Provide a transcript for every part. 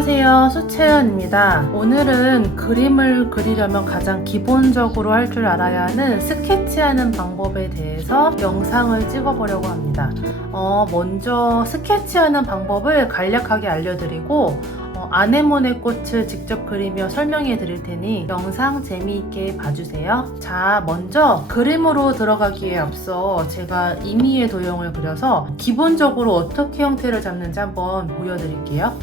안녕하세요, 수채연입니다. 오늘은 그림을 그리려면 가장 기본적으로 할 줄 알아야 하는 스케치하는 방법에 대해서 영상을 찍어보려고 합니다. 먼저 스케치하는 방법을 간략하게 알려드리고 아네모네 꽃을 직접 그리며 설명해 드릴 테니 영상 재미있게 봐주세요. 자, 먼저 그림으로 들어가기에 앞서 제가 임의의 도형을 그려서 기본적으로 어떻게 형태를 잡는지 한번 보여드릴게요.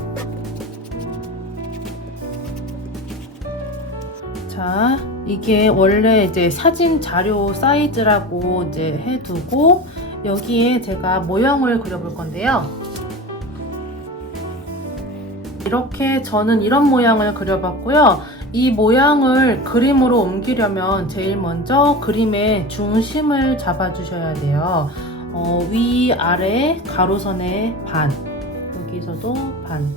자, 이게 원래 이제 사진 자료 사이즈라고 이제 해두고 여기에 제가 모형을 그려볼 건데요. 이렇게 저는 이런 모양을 그려봤고요. 이 모양을 그림으로 옮기려면 제일 먼저 그림의 중심을 잡아주셔야 돼요. 위, 아래, 가로선의 반, 여기서도 반,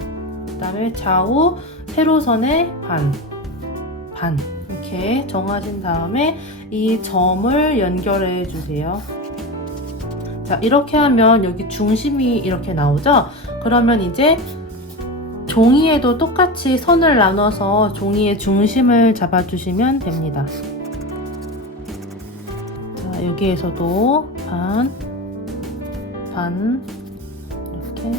그 다음에 좌우, 세로선의 반 이렇게 정하신 다음에 이 점을 연결해 주세요. 자, 이렇게 하면 여기 중심이 이렇게 나오죠? 그러면 이제 종이에도 똑같이 선을 나눠서 종이의 중심을 잡아주시면 됩니다. 자, 여기에서도 반, 이렇게.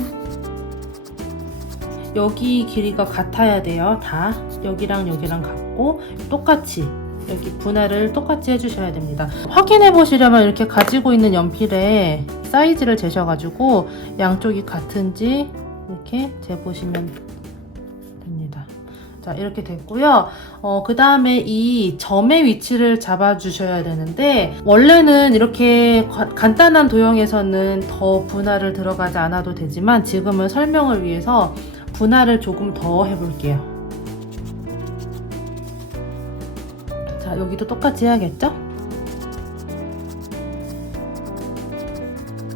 여기 길이가 같아야 돼요. 다 여기랑 여기랑 같고 똑같이 여기 분할을 똑같이 해주셔야 됩니다. 확인해 보시려면 이렇게 가지고 있는 연필에 사이즈를 재셔가지고 양쪽이 같은지 이렇게 재보시면 됩니다. 자, 이렇게 됐고요. 그 다음에 이 점의 위치를 잡아주셔야 되는데 원래는 이렇게 간단한 도형에서는 더 분할을 들어가지 않아도 되지만 지금은 설명을 위해서 분할을 조금 더 해볼게요. 자, 여기도 똑같이 해야겠죠?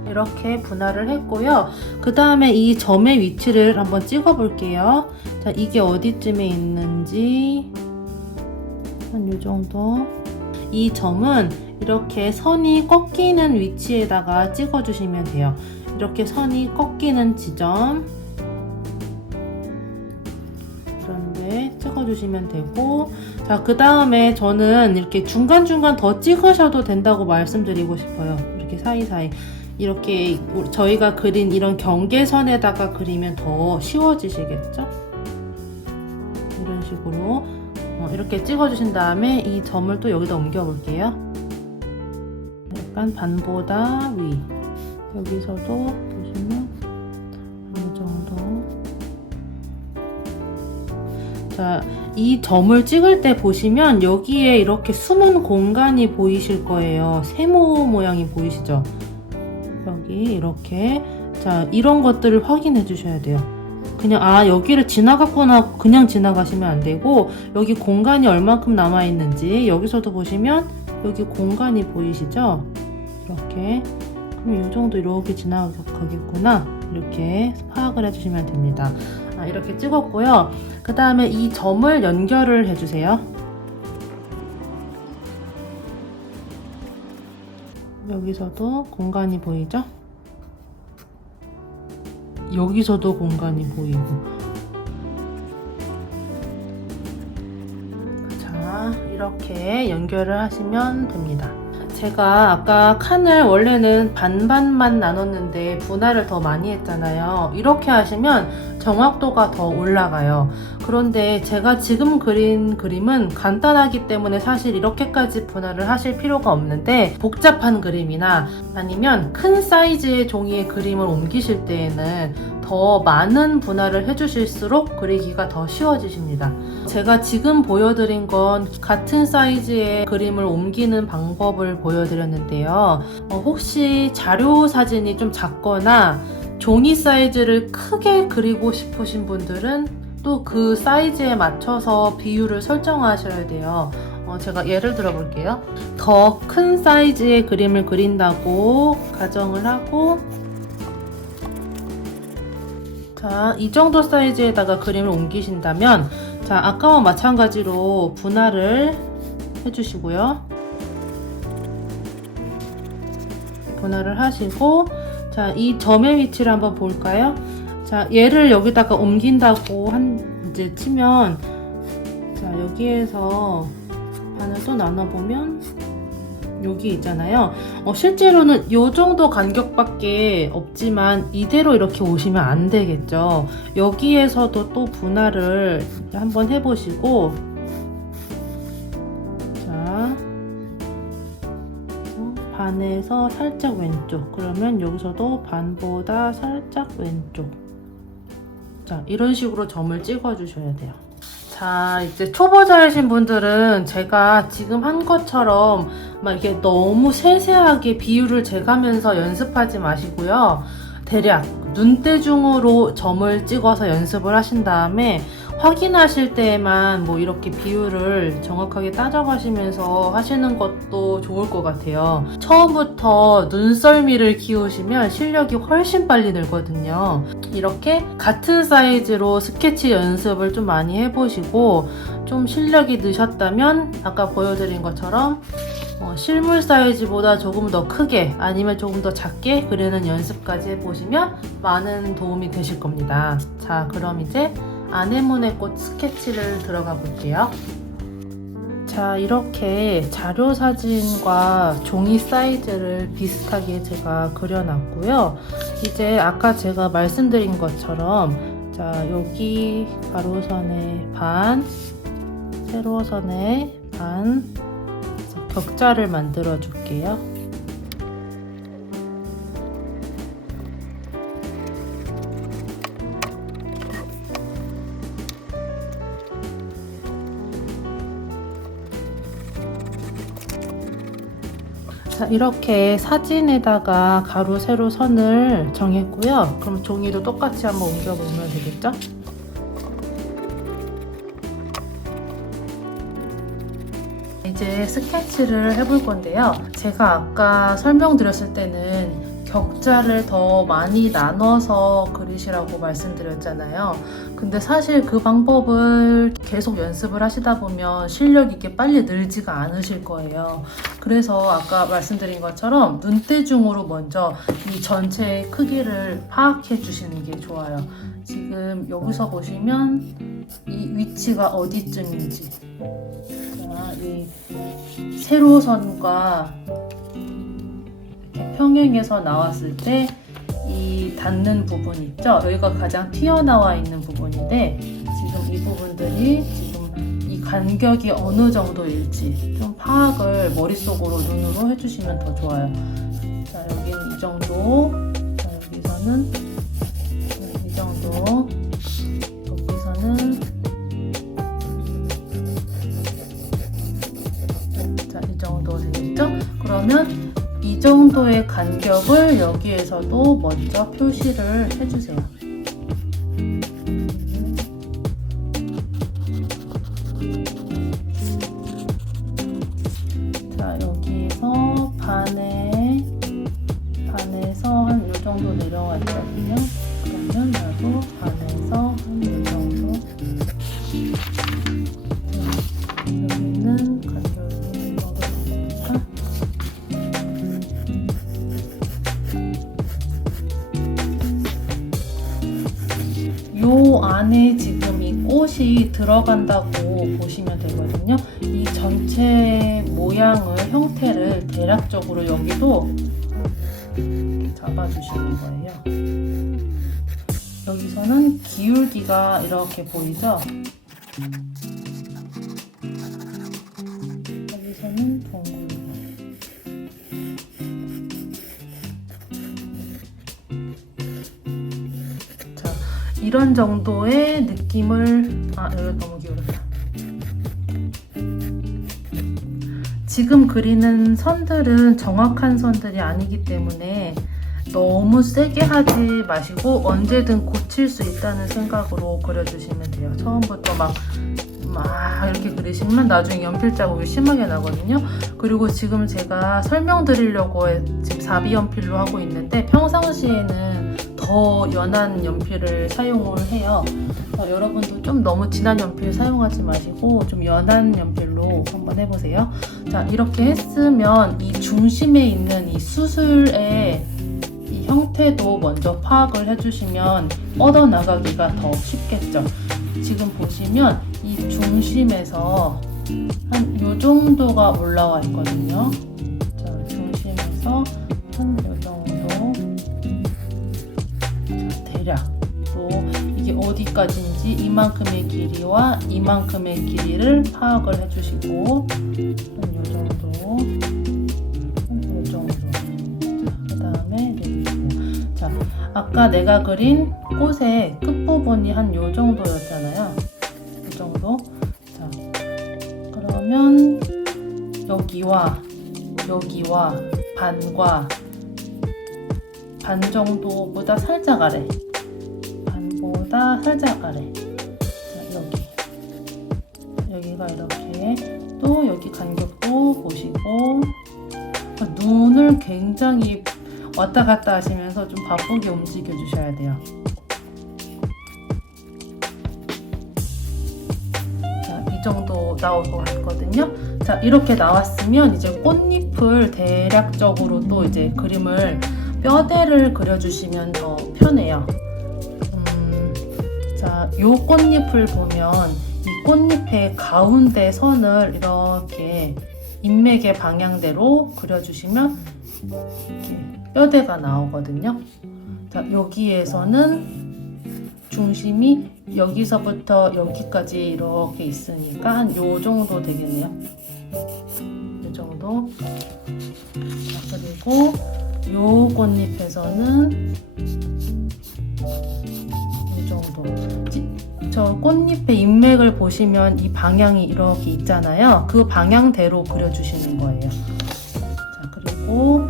이렇게 분할을 했고요. 그 다음에 이 점의 위치를 한번 찍어 볼게요. 자, 이게 어디쯤에 있는지 한 요 정도. 이 점은 이렇게 선이 꺾이는 위치에다가 찍어 주시면 돼요. 이렇게 선이 꺾이는 지점 그런데 찍어주시면 되고, 자, 그 다음에 저는 이렇게 중간중간 더 찍으셔도 된다고 말씀드리고 싶어요. 이렇게 사이사이 이렇게 저희가 그린 이런 경계선에다가 그리면 더 쉬워지시겠죠? 이런 식으로 이렇게 찍어주신 다음에 이 점을 또 여기다 옮겨 볼게요. 약간 반보다 위, 여기서도 보시면 이 정도. 자, 이 점을 찍을 때 보시면 여기에 이렇게 숨은 공간이 보이실 거예요. 세모 모양이 보이시죠? 여기 이렇게. 자, 이런 것들을 확인해 주셔야 돼요. 그냥 여기를 지나갔구나 그냥 지나가시면 안 되고 여기 공간이 얼만큼 남아 있는지 여기서도 보시면 여기 공간이 보이시죠? 이렇게. 그럼 이 정도 이렇게 지나가겠구나 이렇게 파악을 해주시면 됩니다. 이렇게 찍었고요. 그 다음에 이 점을 연결을 해주세요. 여기서도 공간이 보이죠? 여기서도 공간이 보이고. 자, 이렇게 연결을 하시면 됩니다. 제가 아까 칸을 원래는 반반만 나눴는데 분할을 더 많이 했잖아요. 이렇게 하시면 정확도가 더 올라가요. 그런데 제가 지금 그린 그림은 간단하기 때문에 사실 이렇게까지 분할을 하실 필요가 없는데 복잡한 그림이나 아니면 큰 사이즈의 종이에 그림을 옮기실 때에는 더 많은 분할을 해주실수록 그리기가 더 쉬워지십니다. 제가 지금 보여드린 건 같은 사이즈의 그림을 옮기는 방법을 보여드렸는데요. 혹시 자료 사진이 좀 작거나 종이 사이즈를 크게 그리고 싶으신 분들은 또 그 사이즈에 맞춰서 비율을 설정하셔야 돼요. 제가 예를 들어 볼게요. 더 큰 사이즈의 그림을 그린다고 가정을 하고, 자, 이 정도 사이즈에다가 그림을 옮기신다면, 자, 아까와 마찬가지로 분할을 해주시고요. 분할을 하시고, 자, 이 점의 위치를 한번 볼까요? 자, 얘를 여기다가 옮긴다고 이제 치면, 자, 여기에서 반을 또 나눠보면 여기 있잖아요. 실제로는 이 정도 간격밖에 없지만 이대로 이렇게 오시면 안 되겠죠. 여기에서도 또 분할을 한번 해보시고, 자, 반에서 살짝 왼쪽, 그러면 여기서도 반보다 살짝 왼쪽. 자, 이런 식으로 점을 찍어 주셔야 돼요. 자, 이제 초보자이신 분들은 제가 지금 한 것처럼 막 이게 너무 세세하게 비율을 재가면서 연습하지 마시고요. 대략 눈대중으로 점을 찍어서 연습을 하신 다음에 확인하실 때에만 뭐 이렇게 비율을 정확하게 따져가시면서 하시는 것도 좋을 것 같아요. 처음부터 눈썰미를 키우시면 실력이 훨씬 빨리 늘거든요. 이렇게 같은 사이즈로 스케치 연습을 좀 많이 해보시고 좀 실력이 느셨다면 아까 보여드린 것처럼 실물 사이즈보다 조금 더 크게 아니면 조금 더 작게 그리는 연습까지 해보시면 많은 도움이 되실 겁니다. 자, 그럼 이제 아네모네 꽃 스케치를 들어가 볼게요. 자, 이렇게 자료 사진과 종이 사이즈를 비슷하게 제가 그려놨고요. 이제 아까 제가 말씀드린 것처럼, 자, 여기 가로선의 반, 세로선의 반, 격자를 만들어 줄게요. 자, 이렇게 사진에다가 가로, 세로, 선을 정했고요. 그럼 종이도 똑같이 한번 옮겨보면 되겠죠? 이제 스케치를 해볼 건데요. 제가 아까 설명드렸을 때는 격자를 더 많이 나눠서 그리시라고 말씀드렸잖아요. 근데 사실 그 방법을 계속 연습을 하시다 보면 실력이 이렇게 빨리 늘지가 않으실 거예요. 그래서 아까 말씀드린 것처럼 눈대중으로 먼저 이 전체의 크기를 파악해 주시는 게 좋아요. 지금 여기서 보시면 이 위치가 어디쯤인지, 자, 이 세로선과 평행에서 나왔을 때 이 닿는 부분 있죠? 여기가 가장 튀어나와 있는 부분인데 지금 이 부분들이 지금 이 간격이 어느 정도일지 좀 파악을 머릿속으로 눈으로 해주시면 더 좋아요. 자, 여기는 이 정도, 자, 여기서는 이 정도, 여기서는 자, 이 정도 되겠죠? 그러면 이 정도의 간격을 여기에서도 먼저 표시를 해주세요. 자, 여기서 반에서 한 이 정도 내려와 있거든요. 그러면 나도 반에서 한 이 정도. 여기는 간격이 먹으니까. 요 안에 지금 이 꽃이 들어간다고 보시면 되거든요. 이 전체 모양을, 형태를 대략적으로 여기도 이렇게 잡아주시는 거예요. 여기서는 기울기가 이렇게 보이죠? 여기서는 둥글기. 이런 정도의 느낌을, 여기 너무 기울었다. 지금 그리는 선들은 정확한 선들이 아니기 때문에 너무 세게 하지 마시고 언제든 고칠 수 있다는 생각으로 그려주시면 돼요. 처음부터 막 이렇게 그리시면 나중에 연필 자국이 심하게 나거든요. 그리고 지금 제가 설명드리려고 지금 4B 연필로 하고 있는데 평상시에는 더 연한 연필을 사용을 해요. 여러분도 좀 너무 진한 연필 사용하지 마시고 좀 연한 연필로 한번 해보세요. 자, 이렇게 했으면 이 중심에 있는 이 수술의 이 형태도 먼저 파악을 해주시면 뻗어나가기가 더 쉽겠죠. 지금 보시면 이 중심에서 한 요 정도가 올라와 있거든요. 자, 중심에서 한 요 정도. 자, 대략 또 이게 어디까지인지 이만큼의 길이와 이만큼의 길이를 파악을 해주시고 한 요 정도. 아까 내가 그린 꽃의 끝부분이 한 요 정도였잖아요. 이 정도. 자, 그러면 여기와 반과 반 정도보다 살짝 아래. 반보다 살짝 아래. 자, 여기가 이렇게. 또 여기 간격도 보시고 눈을 굉장히 왔다 갔다 하시면서 좀 바쁘게 움직여 주셔야 돼요. 자, 이 정도 나올 것 같거든요. 자, 이렇게 나왔으면 이제 꽃잎을 대략적으로 또 이제 그림을 뼈대를 그려주시면 더 편해요. 자, 요 꽃잎을 보면 이 꽃잎의 가운데 선을 이렇게 인맥의 방향대로 그려주시면 이렇게 뼈대가 나오거든요. 자, 여기에서는 중심이 여기서부터 여기까지 이렇게 있으니까 한 요 정도 되겠네요. 요 정도. 자, 그리고 요 꽃잎에서는 요 정도. 저 꽃잎의 인맥을 보시면 이 방향이 이렇게 있잖아요. 그 방향대로 그려주시는 거예요. 자, 그리고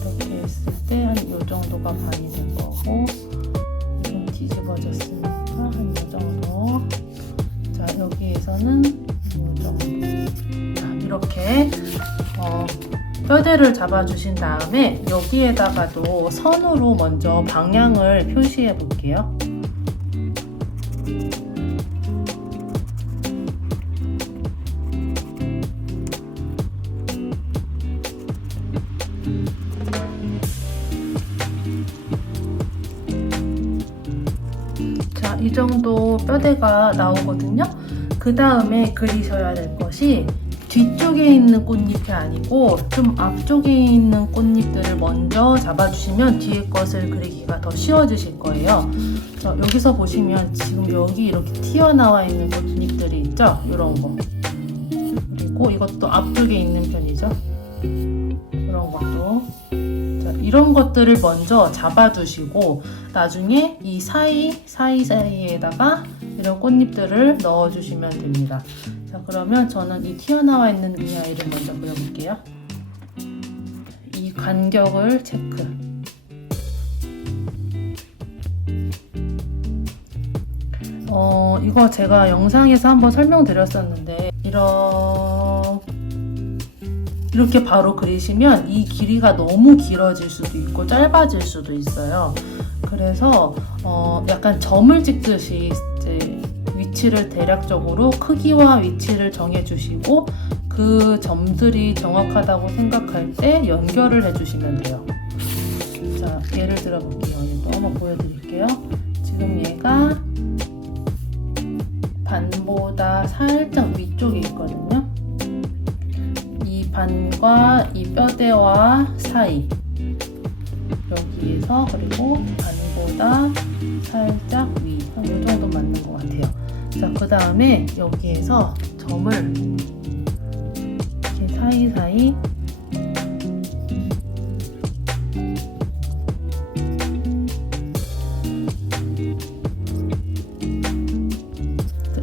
이렇게 했을 때 한 요 정도가 반이 될 거고, 좀 뒤집어졌으니까 한 요 정도. 자, 여기에서는 요 정도. 자, 이렇게 뼈대를 잡아주신 다음에 여기에다가도 선으로 먼저 방향을 표시해 볼게요. 자, 이 정도 뼈대가 나오거든요. 그 다음에 그리셔야 될 것이 뒤쪽에 있는 꽃잎이 아니고 좀 앞쪽에 있는 꽃잎들을 먼저 잡아주시면 뒤에 것을 그리기가 더 쉬워지실 거예요. 여기서 보시면 지금 여기 이렇게 튀어나와 있는 꽃잎들이 있죠? 이런 거. 그리고 이것도 앞쪽에 있는 편이죠. 이런 것도. 자, 이런 것들을 먼저 잡아두시고 나중에 이 사이사이에다가 이런 꽃잎들을 넣어주시면 됩니다. 자, 그러면 저는 이 튀어나와 있는 이 아이를 먼저 그려볼게요. 이 간격을 체크. 이거 제가 영상에서 한번 설명드렸었는데 이렇게 바로 그리시면 이 길이가 너무 길어질 수도 있고 짧아질 수도 있어요. 그래서 약간 점을 찍듯이 이제 위치를 대략적으로 크기와 위치를 정해주시고 그 점들이 정확하다고 생각할 때 연결을 해주시면 돼요. 자, 예를 들어 볼게요. 또 한번 보여드릴게요. 지금 얘가 반보다 살짝 위쪽에 있거든요. 이 반과 이 뼈대와 사이 여기에서 그리고 반보다 살짝 위 한 이 정도 맞는 것 같아요. 자, 그 다음에 여기에서 점을 이렇게 사이사이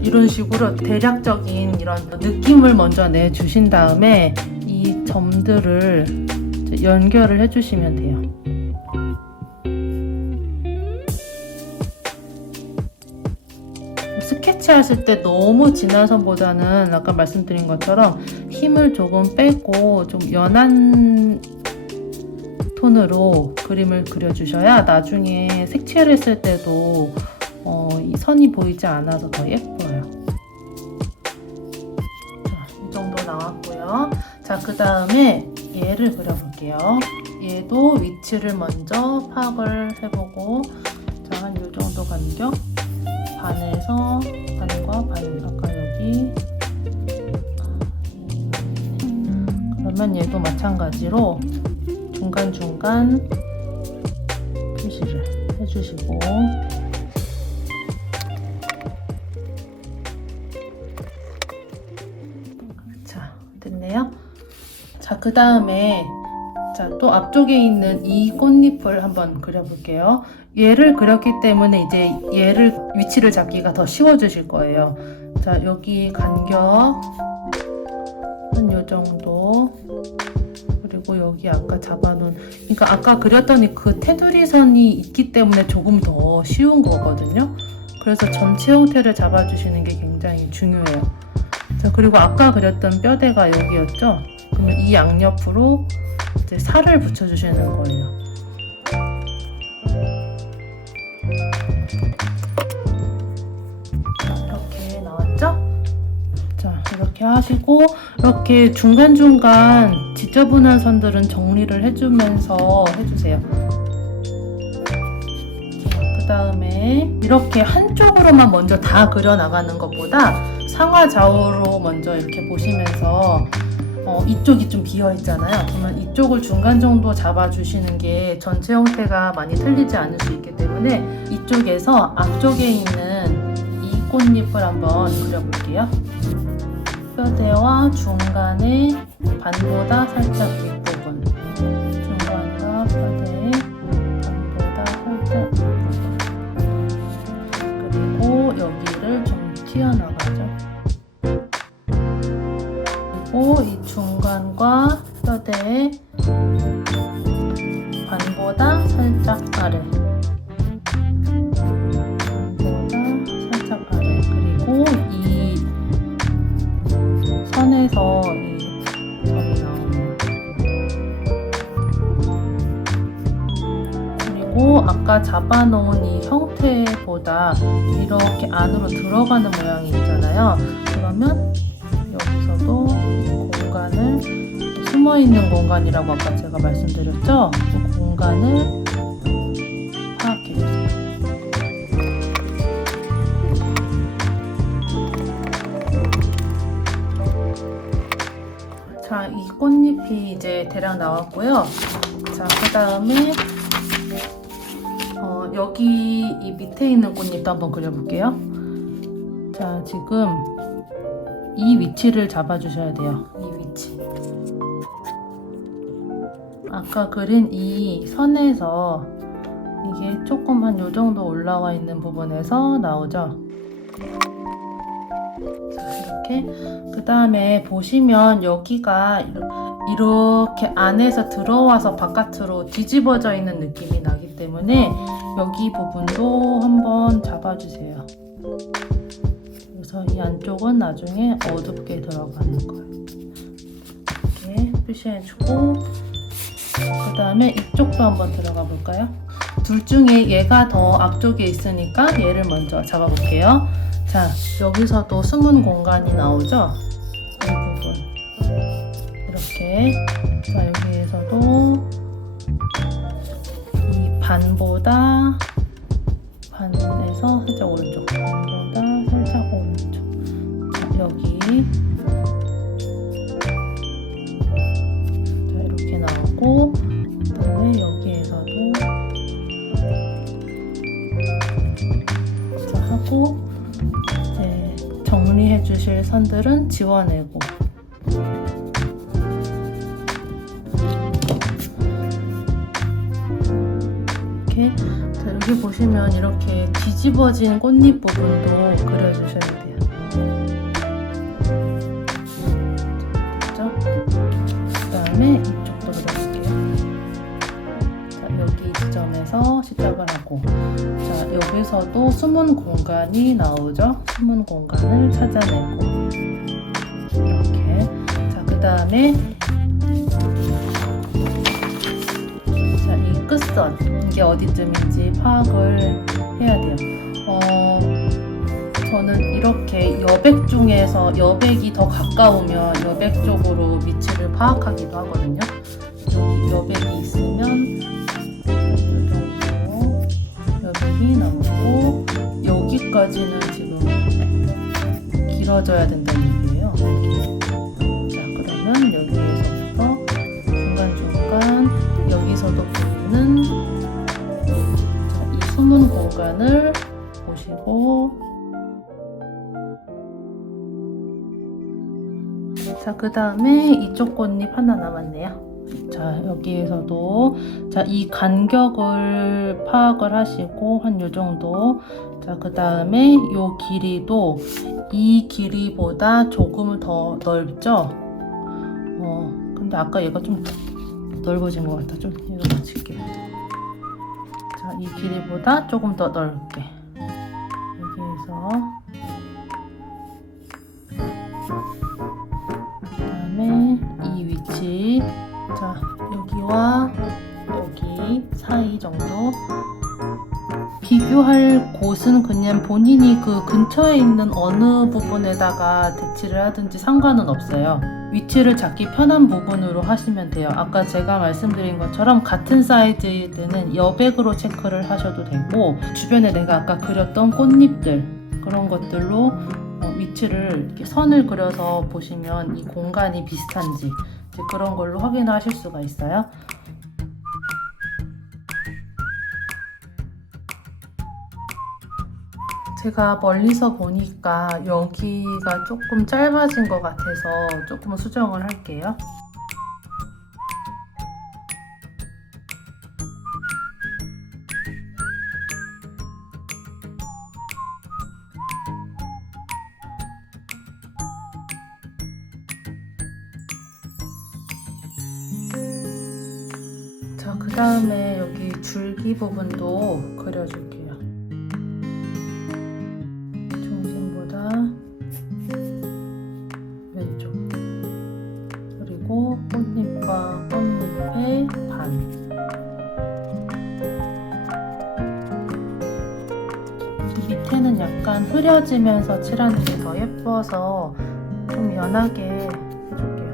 이런 식으로 대략적인 이런 느낌을 먼저 내주신 다음에 이 점들을 연결을 해주시면 돼요. 스케치 하실 때 너무 진한 선보다는 아까 말씀드린 것처럼 힘을 조금 빼고 좀 연한 톤으로 그림을 그려주셔야 나중에 색칠을 했을 때도 이 선이 보이지 않아서 더 예뻐요. 자, 이 정도 나왔고요. 자, 그 다음에 얘를 그려볼게요. 얘도 위치를 먼저 파악을 해보고, 자, 한 요 정도 간격, 반에서 반과 반, 아까 여기. 그러면 얘도 마찬가지로 중간중간 표시를 해주시고, 자, 됐네요. 자, 그 다음에 자, 또 앞쪽에 있는 이 꽃잎을 한번 그려볼게요. 얘를 그렸기 때문에 이제 얘를 위치를 잡기가 더 쉬워지실 거예요. 자, 여기 간격 한 요 정도, 그리고 여기 아까 잡아놓은, 그러니까 아까 그렸던 그 테두리 선이 있기 때문에 조금 더 쉬운 거거든요. 그래서 전체 형태를 잡아주시는 게 굉장히 중요해요. 자, 그리고 아까 그렸던 뼈대가 여기였죠. 그러면 이 양옆으로 이제 살을 붙여주시는 거예요. 이렇게 나왔죠? 자, 이렇게 하시고, 이렇게 중간중간 지저분한 선들은 정리를 해주면서 해주세요. 그 다음에 이렇게 한쪽으로만 먼저 다 그려나가는 것보다 상하좌우로 먼저 이렇게 보시면서 이쪽이 좀 비어있잖아요. 그러면 이쪽을 중간 정도 잡아주시는 게 전체 형태가 많이 틀리지 않을 수 있기 때문에 이쪽에서 앞쪽에 있는 이 꽃잎을 한번 그려볼게요. 뼈대와 중간에 반보다 살짝 윗부분, 중간과 뼈대의 반보다 살짝 윗부분, 그리고 여기를 좀 튀어나가죠. 그리고 이 중간과 뼈대의 반보다 살짝 아래, 반보다 살짝 아래, 그리고 이 선에서 이 점이 나오는, 그리고 아까 잡아놓은 이 형태보다 이렇게 안으로 들어가는 모양이 있잖아요. 그러면 여기서도 공간을, 숨어있는 공간이라고 아까 제가 말씀드렸죠? 그 공간을 파악해주세요. 자, 이 꽃잎이 이제 대략 나왔고요. 자, 그 다음에 여기 이 밑에 있는 꽃잎도 한번 그려볼게요. 자, 지금 이 위치를 잡아주셔야 돼요. 이 위치. 아까 그린 이 선에서 이게 조금 한 요 정도 올라와 있는 부분에서 나오죠. 자, 이렇게. 그 다음에 보시면 여기가 이렇게 안에서 들어와서 바깥으로 뒤집어져 있는 느낌이 나기 때문에 여기 부분도 한번 잡아주세요. 그래서 이 안쪽은 나중에 어둡게 들어가는 거예요. 이렇게 표시해주고, 그 다음에 이쪽도 한번 들어가 볼까요? 둘 중에 얘가 더 앞쪽에 있으니까 얘를 먼저 잡아볼게요. 자, 여기서도 숨은 공간이 나오죠? 이 부분. 이렇게. 자, 여기에서도 이 반보다, 반에서 살짝 오른쪽, 반보다 살짝 오른쪽. 자, 여기. 자, 이렇게 나오고, 그 다음에 여기에서도 자, 하고, 이제 정리해 주실 선들은 지워내고, 이렇게. 자, 여기 보시면 이렇게 뒤집어진 꽃잎 부분도 그려주셔야 돼요. 됐죠? 그 다음에 이쪽도 그려볼게요. 자, 여기 지점에서 시작을 하고, 자, 여기서도 숨은 공간이 나오죠? 숨은 공간을 찾아내고, 이렇게. 자, 그 다음에 자, 이 끝선, 이게 어디쯤인지 파악을 해야 돼요. 저는 이렇게 여백 중에서 여백이 더 가까우면 여백 쪽으로 위치를 파악하기도 하거든요. 여백이 있으면 이 정도 여백이 남고, 여기까지는 지금 길어져야 된다는 얘기예요. 자, 그러면 여기에서부터 중간중간 여기서도 보이는 이 숨은 공간을 보시고, 자, 그 다음에 이쪽 꽃잎 하나 남았네요. 자, 여기에서도 이 간격을 파악을 하시고 한 요 정도. 자, 그 다음에 요 길이도 이 길이보다 조금 더 넓죠? 근데 아까 얘가 좀 넓어진 것 같아. 좀 이거 맞출게요. 자, 이 길이보다 조금 더 넓게. 여기에서 그다음에 이 위치, 자, 여기와 여기 사이 정도. 비교할 곳은 그냥 본인이 그 근처에 있는 어느 부분에다가 배치를 하든지 상관은 없어요. 위치를 잡기 편한 부분으로 하시면 돼요. 아까 제가 말씀드린 것처럼 같은 사이즈일 때는 여백으로 체크를 하셔도 되고, 주변에 내가 아까 그렸던 꽃잎들, 그런 것들로 위치를 이렇게 선을 그려서 보시면 이 공간이 비슷한지 이제 그런 걸로 확인하실 수가 있어요. 제가 멀리서 보니까 여기가 조금 짧아진 것 같아서 조금 수정을 할게요. 자, 그 다음에 여기 줄기 부분도 그려줄게요. 중심보다 왼쪽. 그리고 꽃잎과 꽃잎의 반. 밑에는 약간 흐려지면서 칠하는 게 더 예뻐서 좀 연하게 해줄게요.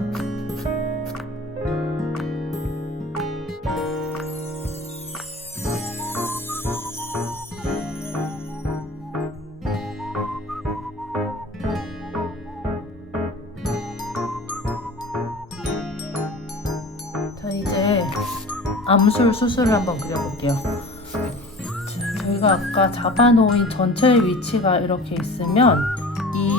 자, 이제 암술 수술을 한번 그려볼게요. 저희가 아까 잡아놓은 전체의 위치가 이렇게 있으면 이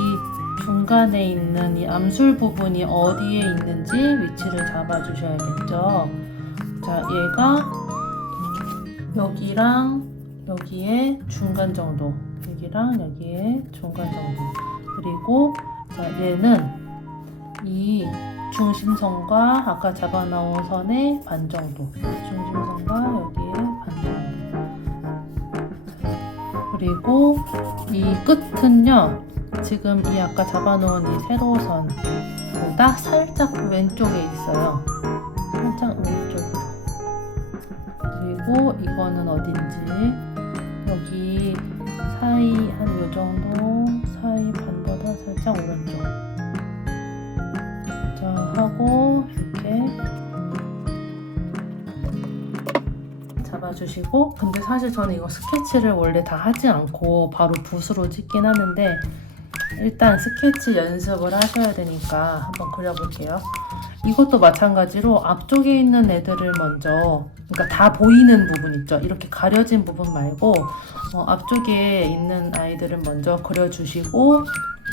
중간에 있는 이 암술 부분이 어디에 있는지 위치를 잡아주셔야겠죠. 자, 얘가 여기랑 여기에 중간 정도, 여기랑 여기에 중간 정도, 그리고 자, 얘는 이 중심선과 아까 잡아놓은 선의 반 정도, 중심선과 여기에 반 정도. 그리고 이 끝은요, 지금 이 아까 잡아놓은 이 세로선보다 살짝 왼쪽에 있어요. 살짝 왼쪽으로. 그리고 이거는 어딘지 여기 사이 한 요 정도, 사이 반보다 살짝 오른쪽. 자, 하고 이렇게 잡아주시고, 근데 사실 저는 이거 스케치를 원래 다 하지 않고 바로 붓으로 찍긴 하는데, 일단 스케치 연습을 하셔야 되니까 한번 그려볼게요. 이것도 마찬가지로 앞쪽에 있는 애들을 먼저, 그러니까 다 보이는 부분 있죠, 이렇게 가려진 부분 말고 앞쪽에 있는 아이들을 먼저 그려주시고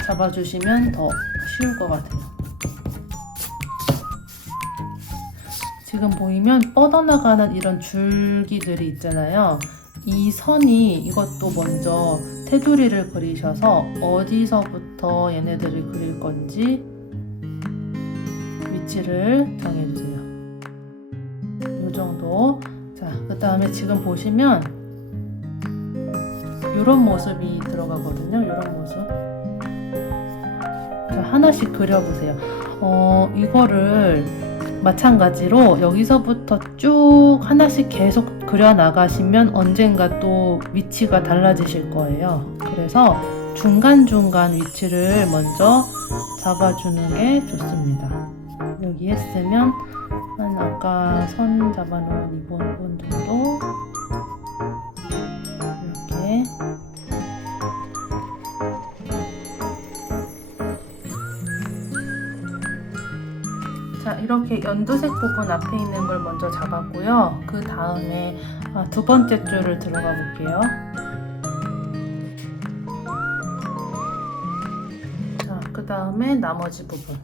잡아주시면 더 쉬울 것 같아요. 지금 보이면 뻗어나가는 이런 줄기들이 있잖아요. 이 선이, 이것도 먼저 테두리를 그리셔서 어디서부터 얘네들을 그릴 건지 위치를 정해주세요. 이 정도. 자, 그 다음에 지금 보시면 이런 모습이 들어가거든요. 이런 모습. 자, 하나씩 그려보세요. 이거를 마찬가지로 여기서부터 쭉 하나씩 계속 그려나가시면 언젠가 또 위치가 달라지실 거예요. 그래서 중간중간 위치를 먼저 잡아주는 게 좋습니다. 여기 했으면 한 아까 선 잡아놓은 이 부분도 이렇게 자, 이렇게 연두색 부분 앞에 있는 걸 먼저 잡았고요. 그 다음에 두 번째 줄을 들어가 볼게요. 자, 그 다음에 나머지 부분.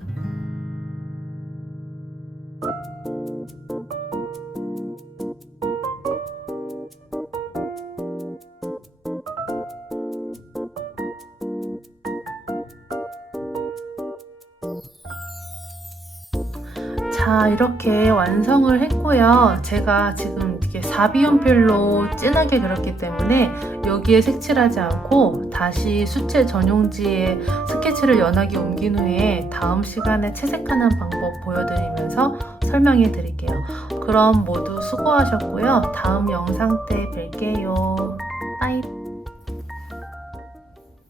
자, 이렇게 완성을 했고요. 제가 지금 이게 4B연필로 진하게 그렸기 때문에 여기에 색칠하지 않고 다시 수채 전용지에 스케치를 연하게 옮긴 후에 다음 시간에 채색하는 방법 보여드리면서 설명해 드릴게요. 그럼 모두 수고하셨고요. 다음 영상 때 뵐게요. 빠이.